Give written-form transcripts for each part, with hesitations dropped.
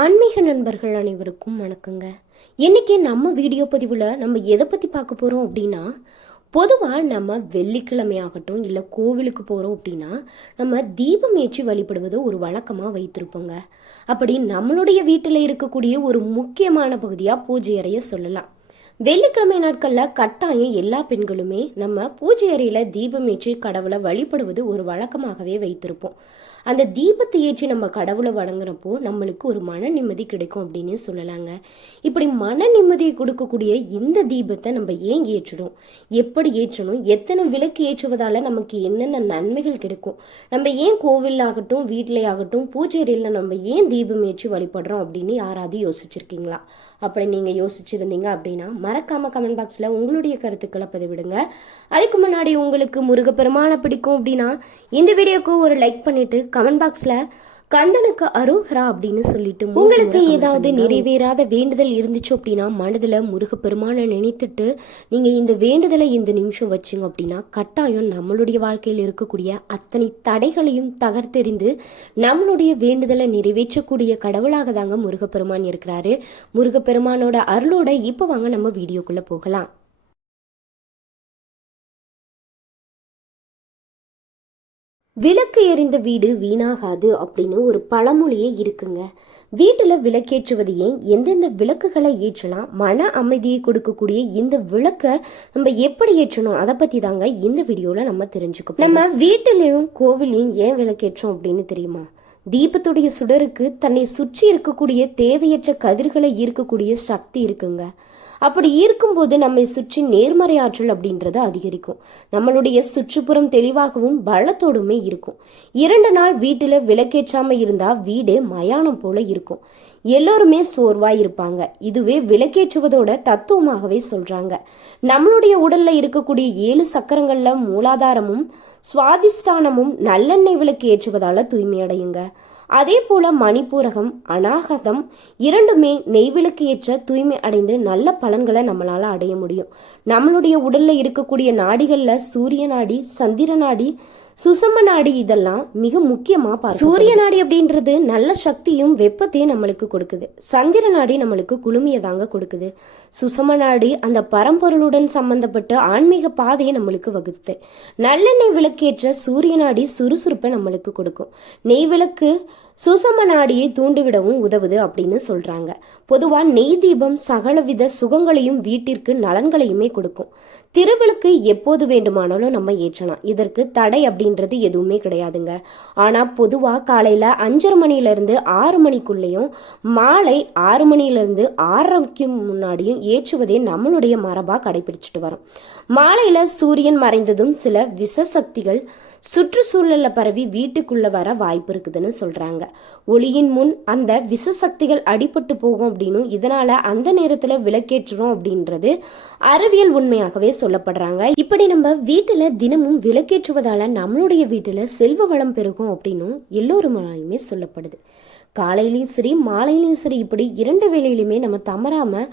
ஆன்மீக நண்பர்கள் அனைவருக்கும் வணக்கங்க. இன்னைக்கு நம்ம வீடியோ பதிவில் நம்ம எதை பற்றி பார்க்க போகிறோம் அப்படின்னா, பொதுவாக நம்ம வெள்ளிக்கிழமை ஆகட்டும் இல்லை கோவிலுக்கு போகிறோம் அப்படின்னா நம்ம தீபம் ஏற்றி வழிபடுவது ஒரு வழக்கமாக வைத்திருப்போங்க. அப்படி நம்மளுடைய வீட்டில் இருக்கக்கூடிய ஒரு முக்கியமான பகுதியாக பூஜை அறையை சொல்லலாம். வெள்ளிக்கிழமை நாட்களில் கட்டாயம் எல்லா பெண்களுமே நம்ம பூஜை அறையில் தீபம் ஏற்றி கடவுளை வழிபடுவது ஒரு வழக்கமாகவே வைத்திருப்போம். அந்த தீபத்தை ஏற்றி நம்ம கடவுளை வணங்குறப்போ நம்மளுக்கு ஒரு மன நிம்மதி கிடைக்கும் அப்படின்னு சொல்லலாங்க. இப்படி மன நிம்மதியை கொடுக்கக்கூடிய இந்த தீபத்தை நம்ம ஏன் ஏற்றணும், எப்படி ஏற்றணும், எத்தனை விளக்கு ஏற்றுவதால நமக்கு என்னென்ன நன்மைகள் கிடைக்கும், நம்ம ஏன் கோவில் ஆகட்டும் வீட்டிலே ஆகட்டும் பூஜை அறையில் நம்ம ஏன் தீபம் ஏற்றி வழிபடுறோம் அப்படின்னு யாராவது யோசிச்சிருக்கீங்களா? அப்படி நீங்கள் யோசிச்சிருந்தீங்க அப்படின்னா மறக்காம கமெண்ட் பாக்ஸில் உங்களுடைய கருத்துக்களை பதிவிடுங்க. அதுக்கு முன்னாடி உங்களுக்கு முருகப்பெருமானை பிடிக்கும் அப்படின்னா இந்த வீடியோக்கு ஒரு லைக் பண்ணிட்டு கமெண்ட் பாக்ஸில் கந்தனுக்கு அரோகரா அப்படின்னு சொல்லிட்டு உங்களுக்கு ஏதாவது நிறைவேறாத வேண்டுதல் இருந்துச்சு அப்படின்னா மனதில் முருகப்பெருமானை நினைத்துட்டு நீங்கள் இந்த வேண்டுதலை இந்த நிமிஷம் வச்சுங்க அப்படின்னா கட்டாயம் நம்மளுடைய வாழ்க்கையில் இருக்கக்கூடிய அத்தனை தடைகளையும் தகர்த்தெறிந்து நம்மளுடைய வேண்டுதலை நிறைவேற்றக்கூடிய கடவுளாக தாங்க முருகப்பெருமான் இருக்கிறாரு. முருகப்பெருமானோட அருளோட இப்போ வாங்க நம்ம வீடியோக்குள்ளே போகலாம். விளக்கு எரிந்த வீடு வீணாகாது அப்படின்னு ஒரு பழமொழியே இருக்குங்க. வீட்டில் விளக்கேற்றுவது ஏன், எந்தெந்த விளக்குகளை ஏற்றலாம், மன அமைதியை கொடுக்கக்கூடிய இந்த விளக்கை நம்ம எப்படி ஏற்றணும், அதை பற்றி தாங்க இந்த வீடியோவில் நம்ம தெரிஞ்சுக்கோ. நம்ம வீட்டிலையும் கோவிலையும் ஏன் விளக்கேற்றோம் அப்படின்னு தெரியுமா? தீபத்துடைய சுடருக்கு தன்னை சுற்றி இருக்கக்கூடிய தேவையற்ற கதிர்களை ஈர்க்கக்கூடிய சக்தி இருக்குங்க. அப்படி இருக்கும்போது நம்மை சுற்றி நேர்மறை ஆற்றல் அப்படின்றது அதிகரிக்கும். நம்மளுடைய சுற்றுப்புறம் தெளிவாகவும் பலத்தோடுமே இருக்கும். 2 நாள் வீட்டில் விளக்கேற்றாம இருந்தா வீடே மயானம் போல இருக்கும். எல்லோருமே சோர்வாய் இருப்பாங்க. இதுவே விளக்கேற்றுவதோட தத்துவமாகவே சொல்றாங்க. நம்மளுடைய உடல்ல இருக்கக்கூடிய 7 சக்கரங்கள்ல மூலாதாரமும் சுவாதிஷ்டானமும் நல்லெண்ணெய் விளக்கு ஏற்றுவதால தூய்மையடையுங்க. அதே போல மணிப்பூரகம் அநாகதம் இரண்டுமே நெய்விளக்கு ஏற்ற தூய்மை அடைந்து நல்ல பலன்களை நம்மளால அடைய முடியும். நம்மளுடைய உடல்ல இருக்கக்கூடிய நாடிகள்ல சூரிய நாடி, சந்திர நாடி, சுசம நாடி இதெல்லாம் மிக முக்கியமா பார்க்க. சூரிய நாடி அப்படின்றது நல்ல சக்தியும் வெப்பத்தையும் நம்மளுக்கு கொடுக்குது. சந்திர நாடி நம்மளுக்கு குளுமையை தாங்க கொடுக்குது. சுசம நாடி அந்த பரம்பொருளுடன் சம்பந்தப்பட்ட ஆன்மீக பாதையை நம்மளுக்கு வகுத்து. நல்லெண்ணெய் விளக்கேற்ற சூரிய நாடி சுறுசுறுப்பை நம்மளுக்கு கொடுக்கும். நெய் விளக்கு சுசம நாடியை தூண்டிவிடவும் உதவுது அப்படின்னு சொல்றாங்க. பொதுவா நெய் தீபம் சகலவித சுகங்களையும் வீட்டிற்கு நலன்களையுமே கொடுக்கும். திருவிளக்கு எப்போது வேண்டுமானாலும் நம்ம ஏற்றலாம். இதற்கு தடை அப்படின்றது எதுவுமே கிடையாதுங்க. ஆனா பொதுவா காலையில 5:30 மணியிலிருந்து 6 மணிக்குள்ளேயும் மாலை 6 மணியிலிருந்து 6:30 முன்னாடியும் ஏற்றுவதே நம்மளுடைய மரபா கடைபிடிச்சிட்டு வரோம். மாலையில சூரியன் மறைந்ததும் சில விஷசக்திகள் சுற்றுச்சூழல்ல பரவி வீட்டுக்குள்ள வர வாய்ப்பு இருக்குதுன்னு சொல்றாங்க. ஒளியின் முன் அந்த விஷசக்திகள் அடிபட்டு போகும் அப்படின்னு, இதனால அந்த நேரத்துல விளக்கேற்றுறோம் அப்படின்றது அறிவியல் உண்மையாகவே சொல்லப்படுறாங்க. இப்படி நம்ம வீட்டுல தினமும் விளக்கேற்றுவதால நம்மளுடைய வீட்டுல செல்வ வளம் பெருகும் அப்படின்னும் எல்லோருமாலையுமே சொல்லப்படுது. காலையிலையும் சரி மாலையிலையும் சரி இப்படி 2 வேளையிலுமே நம்ம தமராம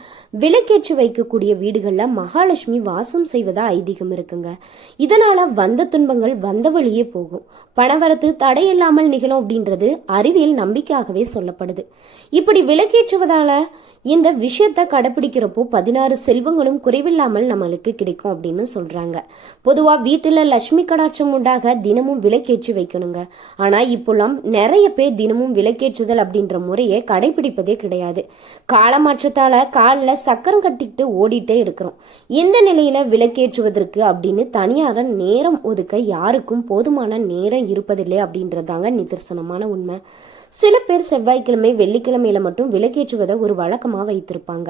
விளக்கேற்றி வைக்கக்கூடிய வீடுகளில் மகாலட்சுமி வாசம் செய்வதா ஐதீகம் இருக்குங்க. இதனால வந்த துன்பங்கள் வந்த வழியே போகும், பணவரத்து தடையில்லாமல் நிகழும் அப்படின்றது அறிவியல் நம்பிக்கையாகவே சொல்லப்படுது. இப்படி விளக்கேற்றுவதால இந்த விஷயத்தை கடைபிடிக்கிறப்போ 16 செல்வங்களும் குறைவில்லாமல் நம்மளுக்கு கிடைக்கும் அப்படின்னு சொல்றாங்க. பொதுவா வீட்டுல லட்சுமி கடாட்சம் உண்டாக தினமும் விளக்கேற்றி வைக்கணுங்க. ஆனா இப்போலாம் நிறைய பேர் தினமும் விளக்கேற்றுதல் அப்படின்ற முறையை கடைபிடிப்பதே கிடையாது. காலமாற்றத்தால காலில் சக்கரம் கட்டிக்கிட்டு ஓடிட்டே இருக்கிறோம். இந்த நிலையில விளக்கேற்றுவதற்கு அப்படின்னு தனியார நேரம் ஒதுக்க யாருக்கும் போதுமான நேரம் இருப்பதில்லை அப்படின்றதாங்க நிதர்சனமான உண்மை. சில பேர் செவ்வாய்க்கிழமை வெள்ளிக்கிழமையில மட்டும் விளக்கேற்றுவதை ஒரு வழக்கமாக வைத்திருப்பாங்க.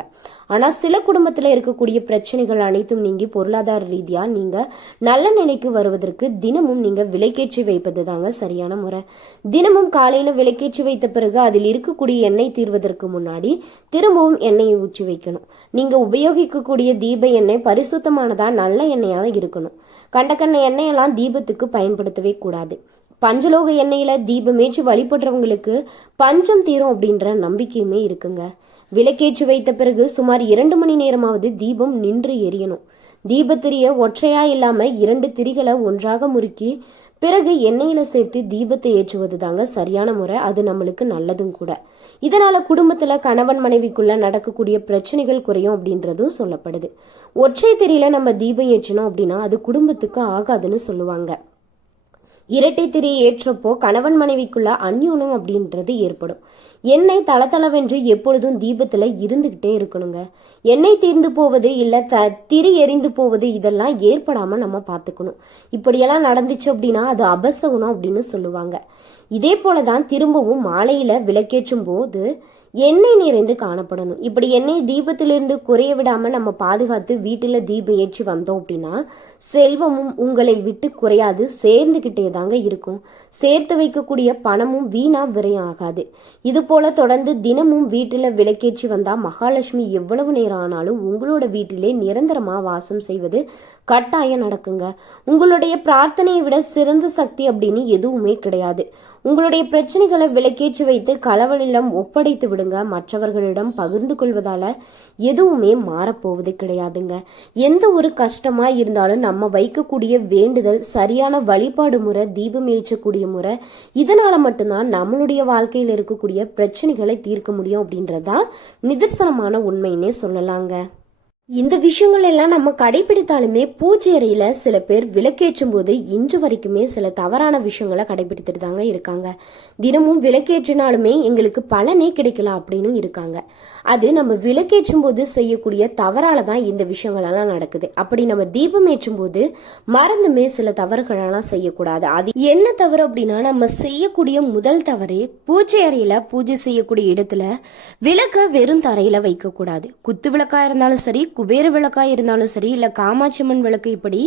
ஆனால் சில குடும்பத்தில் இருக்கக்கூடிய பிரச்சனைகள் அனைத்தும் நீங்கி பொருளாதார ரீதியா நீங்க நல்ல நிலைக்கு வருவதற்கு தினமும் நீங்க விளக்கேற்றி வைப்பது தாங்க சரியான முறை. தினமும் காலையில விளக்கேற்றி வைத்த பிறகு அதில் இருக்கக்கூடிய எண்ணெய் தீர்வதற்கு முன்னாடி திரும்பவும் எண்ணெயை ஊற்றி வைக்கணும். நீங்க உபயோகிக்கக்கூடிய தீப எண்ணெய் பரிசுத்தமானதா நல்ல எண்ணெயாக இருக்கணும். கண்ட எண்ணெயெல்லாம் தீபத்துக்கு பயன்படுத்தவே கூடாது. பஞ்சலோக எண்ணெயில தீபமேற்றி வழிபடுறவங்களுக்கு பஞ்சம் தீரும் அப்படின்ற நம்பிக்கையுமே இருக்குங்க. விளக்கேற்றி வைத்த பிறகு சுமார் 2 மணி நேரமாவது தீபம் நின்று எரியணும். தீபத்திரிய ஒற்றையா இல்லாம 2 திரிகளை ஒன்றாக முறுக்கி பிறகு எண்ணெயில சேர்த்து தீபத்தை ஏற்றுவது தாங்க சரியான முறை. அது நம்மளுக்கு நல்லதும் கூட. இதனால குடும்பத்துல கணவன் மனைவிக்குள்ள நடக்கக்கூடிய பிரச்சனைகள் குறையும் அப்படின்றதும் சொல்லப்படுது. ஒற்றை திரியில நம்ம தீபம் ஏற்றணும் அப்படின்னா அது குடும்பத்துக்கு ஆகாதுன்னு சொல்லுவாங்க. இரட்டை திரியை ஏற்றப்போ கணவன் மனைவிக்குள்ள அந்யோனம் அப்படின்றது ஏற்படும். எண்ணெய் தளதளவென்று எப்பொழுதும் தீபத்துல இருந்துகிட்டே இருக்கணுங்க. எண்ணெய் தீர்ந்து போவது இல்ல திரி எரிந்து போவது இதெல்லாம் ஏற்படாம நம்ம பார்த்துக்கணும். இப்படியெல்லாம் நடந்துச்சு அப்படின்னா அது அபசகுணம் அப்படின்னு சொல்லுவாங்க. இதே போலதான் திரும்பவும் மாலையில விளக்கேற்றும் போது எண்ணெய் நிறைந்து காணப்படணும். இப்படி எண்ணெய் தீபத்திலிருந்து குறைய விடாம நம்ம பாதுகாத்து வீட்டுல தீபம் ஏற்றி வந்தோம் அப்படின்னா செல்வமும் உங்களை விட்டு குறையாது, சேர்ந்துகிட்டே தாங்க இருக்கும். சேர்த்து வைக்கக்கூடிய பணமும் வீணா விரயம் ஆகாது. இது போல தொடர்ந்து தினமும் வீட்டுல விளக்கேற்றி வந்தா மகாலட்சுமி எவ்வளவு நேரம் ஆனாலும் உங்களோட வீட்டிலே நிரந்தரமா வாசம் செய்வது கட்டாயம் நடக்குங்க. உங்களுடைய பிரார்த்தனையை விட சிறந்த சக்தி அப்படின்னு எதுவுமே கிடையாது. உங்களுடைய பிரச்சனைகளை விளக்கேற்றி வைத்து கடவுளிடம் ஒப்படைத்து விடுங்க. மற்றவர்களிடம் பகிர்ந்து கொள்வதால எதுவுமே மாறப்போவது கிடையாதுங்க. எந்த ஒரு கஷ்டமா இருந்தாலும் நம்ம வைக்கக்கூடிய வேண்டுதல், சரியான வழிபாடு முறை, தீபம் ஏற்றக்கூடிய முறை, இதனால மட்டும்தான் நம்மளுடைய வாழ்க்கையில் இருக்கக்கூடிய பிரச்சனைகளை தீர்க்க முடியும் அப்படின்றதான் நிதர்சனமான உண்மைன்னே சொல்லலாங்க. இந்த விஷயங்கள் எல்லாம் நம்ம கடைபிடித்தாலுமே பூஜை அறையில சில பேர் விளக்கேற்றும் போது இன்று வரைக்குமே சில தவறான விஷயங்களை கடைபிடித்துட்டு தாங்க இருக்காங்க. தினமும் விளக்கேற்றினாலுமே எங்களுக்கு பலனே கிடைக்கல அப்படின்னு இருக்காங்க. அது நம்ம விளக்கேற்றும் போது செய்யக்கூடிய தவறால தான் இந்த விஷயங்கள் எல்லாம் நடக்குது. அப்படி நம்ம தீபம் ஏற்றும் போது மறந்துமே சில தவறுகளெல்லாம் செய்யக்கூடாது. அது என்ன தவறு அப்படின்னா, நம்ம செய்யக்கூடிய முதல் தவறே பூஜை அறையில பூஜை செய்யக்கூடிய இடத்துல விளக்க வெறும் தரையில வைக்க கூடாது. குத்து விளக்கா இருந்தாலும் சரி, குபேர விளக்காய் இருந்தாலும் சரி, இல்ல காமாட்சியம்மன் விளக்கு, இப்படி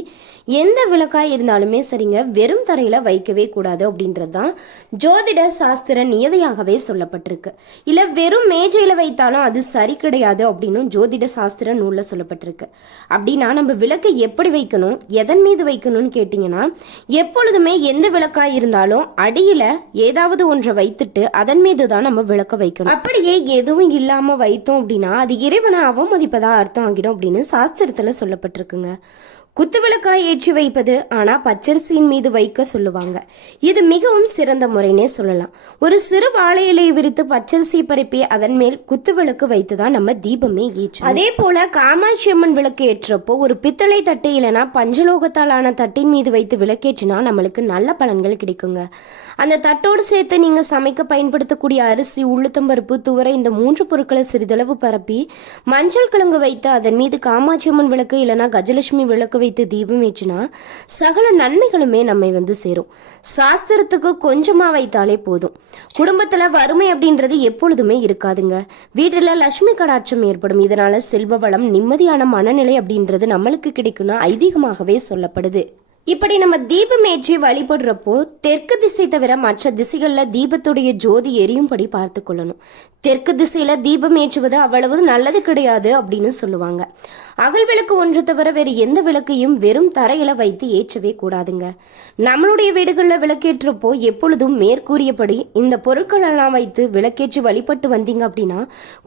எந்த விளக்காய் இருந்தாலுமே சரிங்க, வெறும் தரையில வைக்கவே கூடாது அப்படின்றதுதான் ஜோதிட சாஸ்திர நியதியாகவே சொல்லப்பட்டிருக்கு. இல்ல வெறும் மேஜையில வைத்தாலும் அது சரி கிடையாது அப்படின்னு ஜோதிட சாஸ்திர நூல்ல சொல்லப்பட்டிருக்கு. அப்படின்னா நம்ம விளக்கை எப்படி வைக்கணும், எதன் மீது வைக்கணும்னு கேட்டீங்கன்னா, எப்பொழுதுமே எந்த விளக்காய் இருந்தாலும் அடியில ஏதாவது ஒன்றை வைத்துட்டு அதன் மீது தான் நம்ம விளக்க வைக்கணும். அப்படியே எதுவும் இல்லாம வைத்தோம் அப்படின்னா அது இறைவனை அவமதிப்பதா அர்த்தம் ஆகிடும் அப்படின்னு சாஸ்திரத்துல சொல்லப்பட்டிருக்குங்க. குத்துவிளக்காய் ஏற்றி வைப்பது ஆனா பச்சரிசியின் மீது வைக்க சொல்லுவாங்க. இது மிகவும் சிறந்த முறைனே சொல்லலாம். ஒரு சிறு வாழை இலையை விரித்து பச்சரிசி பரப்பி அதன் மேல் குத்துவிளக்கு வைத்துதான் நம்ம தீபமே ஏற்றோம். அதே போல காமாட்சி அம்மன் விளக்கு ஏற்றப்போ ஒரு பித்தளை தட்டு இல்லைன்னா பஞ்சலோகத்தால் ஆன தட்டின் மீது வைத்து விளக்கேற்றினா நம்மளுக்கு நல்ல பலன்கள் கிடைக்குங்க. அந்த தட்டோடு சேர்த்து நீங்க சமைக்க பயன்படுத்தக்கூடிய அரிசி, உளுத்தம்பருப்பு, துவரை, இந்த 3 பொருட்களை சிறிதளவு பரப்பி மஞ்சள் கிழங்கு வைத்து அதன் மீது காமாட்சி அம்மன் விளக்கு இல்லைன்னா கஜலட்சுமி விளக்கு வைத்து தீபம் ஏற்றினா சகல நன்மைகளுமே நம்மை சேரும். சாஸ்திரத்துக்கு கொஞ்சமா வைத்தாலே போதும். குடும்பத்துல வறுமை அப்படின்றது எப்பொழுதுமே இருக்காதுங்க. வீட்டுல லட்சுமி கடாட்சம் ஏற்படும். இதனால செல்வ வளம், நிம்மதியான மனநிலை அப்படின்றது நம்மளுக்கு கிடைக்கும்னு ஐதீகமாகவே சொல்லப்படுது. இப்படி நம்ம தீபம் ஏற்றி வழிபடுறப்போ தெற்கு திசை தவிர மற்ற திசைகள்ல தீபத்துடைய ஜோதி எரியும்படி பார்த்து கொள்ளணும். தெற்கு திசையில தீபம் ஏற்றுவது அவ்வளவு நல்லது கிடையாது அப்படின்னு சொல்லுவாங்க. அகல் விளக்கு ஒன்று தவிர வேறு எந்த விளக்கையும் வெறும் தரையில வைத்து ஏற்றவே கூடாதுங்க. நம்மளுடைய வீடுகள்ல விளக்கேற்றப்போ எப்பொழுதும் மேற்கூறியபடி இந்த பொருட்கள் எல்லாம் வைத்து விளக்கேற்றி வழிபட்டு வந்தீங்க அப்படின்னா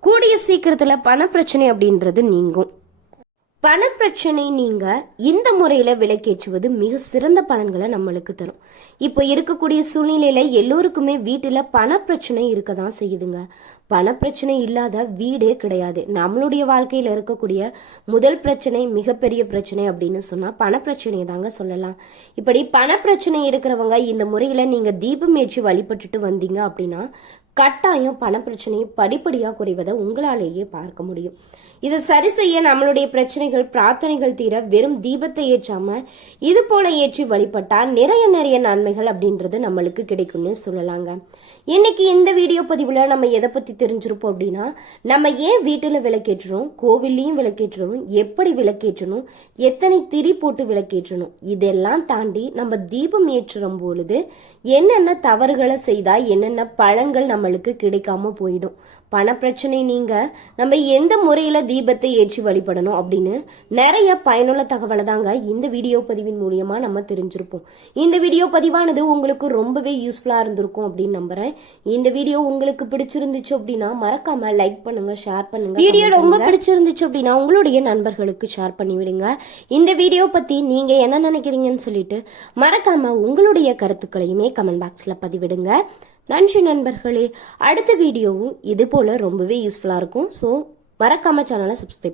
கூடிய சீக்கிரத்துல பண பிரச்சனை அப்படின்றது நீங்கும். பணப்பிரச்சனை நீங்க இந்த முறையில விளக்கேற்றுவது மிக சிறந்த பலன்களை நம்மளுக்கு தரும். இப்போ இருக்கக்கூடிய சூழ்நிலையில எல்லோருக்குமே வீட்டுல பணப்பிரச்சனை இருக்கதான் செய்யுதுங்க. பணப்பிரச்சனை இல்லாத வீடே கிடையாது. நம்மளுடைய வாழ்க்கையில இருக்கக்கூடிய முதல் பிரச்சனை, மிகப்பெரிய பிரச்சனை அப்படின்னு சொன்னா பணப்பிரச்சனையை தாங்க சொல்லலாம். இப்படி பணப்பிரச்சனை இருக்கிறவங்க இந்த முறையில நீங்க தீபம் ஏற்றி வழிபட்டுட்டு வந்தீங்க அப்படின்னா கட்டாயம் பணப்பிரச்சனையை படிப்படியா குறைவதை உங்களாலேயே பார்க்க முடியும். இதை சரி செய்ய நம்மளுடைய பிரச்சனைகள், பிரார்த்தனைகள் தீர வெறும் தீபத்தை ஏற்றாம இது போல ஏற்றி வழிபட்டா நிறைய நன்மைகள் அப்படின்றது நம்மளுக்கு கிடைக்கும்னு சொல்லலாங்க. இன்னைக்கு இந்த வீடியோ பதிவுல நம்ம எதை பத்தி தெரிஞ்சிருப்போம் அப்படின்னா, நம்ம ஏன் வீட்டுல விளக்கேற்றணும், கோவில்லையும் விளக்கேற்றணும், எப்படி விளக்கேற்றணும், எத்தனை திரி போட்டு விளக்கேற்றணும், இதெல்லாம் தாண்டி நம்ம தீபம் ஏற்றும் பொழுது என்னென்ன தவறுகளை செய்தா என்னென்ன பழங்கள் நம்ம நம்மளுக்கு கிடைக்காம போயிடும். பண பிரச்சனை நீங்க நம்ம எந்த முறையில தீபத்தை ஏற்றி வழிபடணும் அப்படின்னு நிறைய பயனுள்ள தகவலை தாங்க இந்த வீடியோ பதிவின் மூலியமா நம்ம தெரிஞ்சிருப்போம். இந்த வீடியோ பதிவானது உங்களுக்கு ரொம்பவே யூஸ்ஃபுல்லா இருந்திருக்கும் அப்படின்னு நம்புறேன். இந்த வீடியோ உங்களுக்கு பிடிச்சிருந்துச்சு அப்படின்னா மறக்காம லைக் பண்ணுங்க, ஷேர் பண்ணுங்க. வீடியோ ரொம்ப பிடிச்சிருந்துச்சு அப்படின்னா உங்களுடைய நண்பர்களுக்கு ஷேர் பண்ணி விடுங்க. இந்த வீடியோ பத்தி நீங்க என்ன நினைக்கிறீங்கன்னு சொல்லிட்டு மறக்காம உங்களுடைய கருத்துக்களையுமே கமெண்ட் பாக்ஸ்ல பதிவிடுங்க. நன்றி நண்பர்களே. அடுத்த வீடியோவும் இது போல ரொம்பவே யூஸ்ஃபுல்லா இருக்கும். ஸோ மறக்காம சேனலை சப்ஸ்கிரைப்